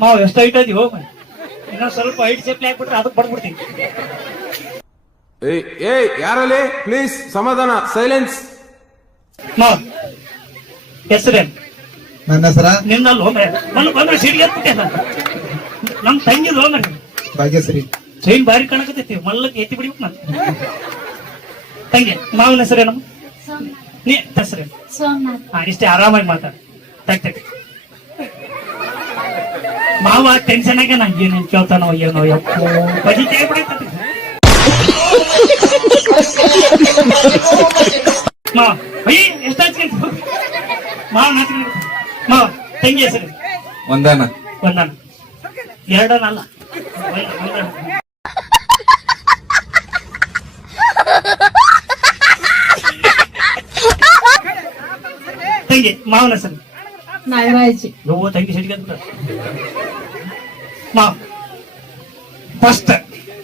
ಮಾವ ಎಷ್ಟು ಹೈಟ್ ಇದೀವೋ ಇನ್ನೊಂದ್ ಸ್ವಲ್ಪ ಹೈಟ್ ಸೇಪ್ಲಿ ಹಾಕ್ಬಿಟ್ರೆ ಅದಕ್ಕೆ ಬಡ್ಬಿಡ್ತೀನಿ. ಏಯ್ ಯಾರಲ್ಲಿ ಪ್ಲೀಸ್ ಸಮಾಧಾನ, ಸೈಲೆನ್ಸ್. ಮಾವ ಹೆಸರೇನು? ನನ್ನ ಹೆಸರ ನಿನ್ನಲ್ಲ ಹೋಮ್ರೆ ಬಂದ್ರೆ ಸಿಡಿಗೆ ಎತ್ಬಿಟ್ಟೆ ನಮ್ ತಂಗಿದ್ ಹೋಮ್ರೆ ಭಾಗ್ಯಶ್ರೀ. ಚೈನ್ ಬಾರಿ ಕಾಣಕತ್ತೈತಿ, ಮಲ್ಲಕ್ಕೆ ಎತ್ತಿ ಬಿಡ್ಬೇಕು ನಾನು. ತಂಗಿ ಮಾವನ ಹೆಸರೇನು? ನೀ ಹೆಸರೇನು? ಹಾ, ಇಷ್ಟೇ ಆರಾಮಾಗಿ ಮಾತಾಡ. ತಗ್ ಮಾವ ಟೆನ್ಷನ್ ಆಗ ನಂಗೆ ಏನೇನ್ ಕೇಳ್ತಾನೋ ಏನೋ ಯಪ್ಪೋ ಬಜಿತೆ ಆಗ್ಬಿಡೈತಿ. ಮಾವ ಅಯ್ಯ ಎಷ್ಟು ಹಚ್ಕೊಂತ ಮಾವ ನಾಚ್ಕೊಂಡ. ಮಾವ ತಂಗಿ ಹೆಸರು? ಒಂದಾನ. ಒಂದಾನ ಎರಡನಲ್ಲ ಒಂದಾನ. ತಂಗಿ ಮಾವನ ಹೆಸರು? ನಾಗರಾಜ್. ಯವ್ವ ತಂಗಿ ಸಿಡಿಗೆ ಮಾವ ಫಸ್ಟ್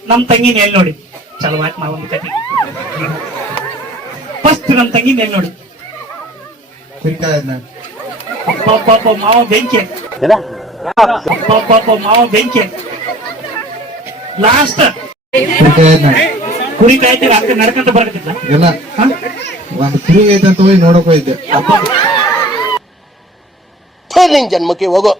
ನಮ್ ತಂಗಿನ ಎಲ್ಲಿ ನೋಡಿ? ಚಲೋ ಆಯ್ತು ಮಾವ ಒಂದು ಕತೆ. ಫಸ್ಟ್ ನಮ್ ತಂಗಿನ ಎಲ್ಲಿ ನೋಡಿ? ಕುರಿಕಾಯದ್ನ ಅಪ್ಪ ಮಾವ ಬೆಂಕಿ, ಅಪ್ಪ ಮಾವ ಬೆಂಕಿ. ಲಾಸ್ಟ್ ಕುರಿಕಾಯದ್ನ ಕುರಿ ಕಾಯ್ತೀವಿ ಅಕ್ಕ ನಡ್ಕೊಂತ ಬರಕತ್ತಿಲ್ಲ. ಎಲ್ಲ ಒಂದು ಕುರಿ ಐತೆ ಅಂತ ಹೋಗಿ ನೋಡಕ್ ಹೋಗಿದ್ದೆ. ನಿನ್ ಜನ್ಮಕ್ಕೆ ಹೋಗೋ.